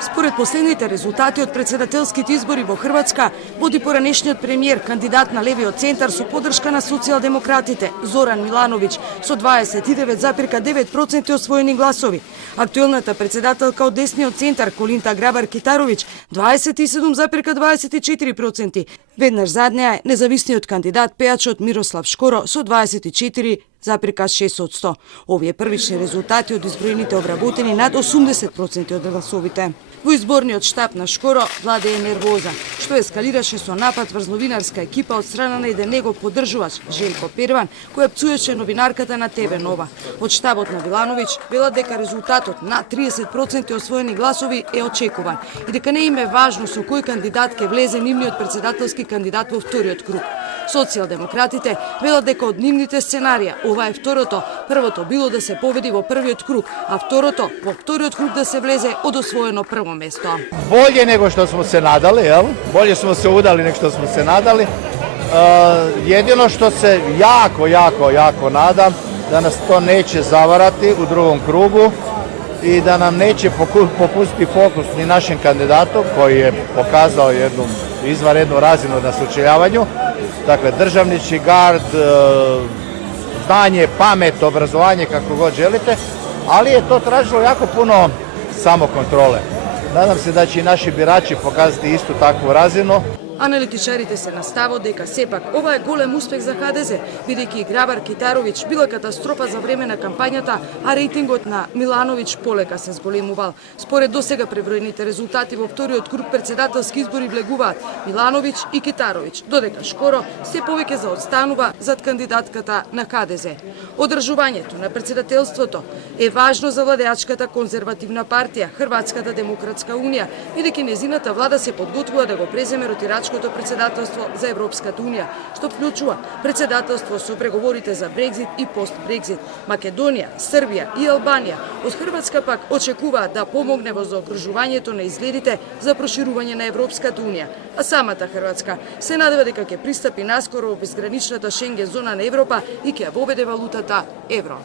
Според последните резултати од председателските избори во Хрватска, води поранешниот премиер, кандидат на левиот центар со поддршка на социјалдемократите Зоран Милановиќ со 29,9% освоени гласови. Актуелната председателка од десниот центар Колинта Грабар-Китаровиќ 27,24%. Веднаш зад неа е независниот кандидат пејачот Мирослав Шкоро со 24,6%. Овие првични резултати од изброените обработени над 80% од гласовите. Во изборниот штаб на Шкоро владее нервоза, што ескалираше со напад врз новинарска екипа од страна на еден негов поддржувач, Желко Перван, кој пцуеше новинарката на ТВ Нова. Од штабот на Милановиќ велат дека резултатот на 30% освоени гласови е очекуван и дека не им е важно со кој кандидат ќе влезе нивниот председателски кандидат во вториот круг. Социјалдемократите велат дека од нивните сценарија ова е второто. Првото било да се победи во првиот круг, а второто во вториот круг да се влезе од освоено прво место. Bolje nego što smo se nadali, jel? Bolje smo se udali nego što smo se nadali. Jedino što se jako nadam da nas to neće zavarati u drugom krugu i da nam neće popustiti fokus ni našem kandidatu koji je pokazao jednu izvanrednu razinu na sučeljavanju. Dakle, državnički gard, znanje, pamet, obrazovanje, kako god želite, ali je to tražilo jako puno samokontrole. Nadam se da će i naši birači pokazati istu takvu razinu. Аналитичарите се на ставот дека сепак ова е голем успех за ХДЗ, бидејќи Грабар-Китаровиќ била катастрофа за време на кампањата, а рейтингот на Милановиќ полека се зголемувал. Според досега преброените резултати во вториот круг председателски избори влегуваат Милановиќ и Китаровиќ, додека Шкоро се повеќе заотстанува зад кандидатката на ХДЗ. Одржувањето на председателството е важно за владеачката конзервативна партија Хрватската демократска унија, бидејќи незината влада се подготвува да го преземе ротирачкото председателство за Европската унија, што вклучува председателство со преговорите за Брекзит и пост-Брекзит. Македонија, Србија и Албанија од Хрватска пак очекуваат да помогне во заокружувањето на изгледите за проширување на Европската унија, а самата Хрватска се надева дека ќе пристапи наскоро во безграничната Шенген зона на Европа и ќе ја воведе валутата евро.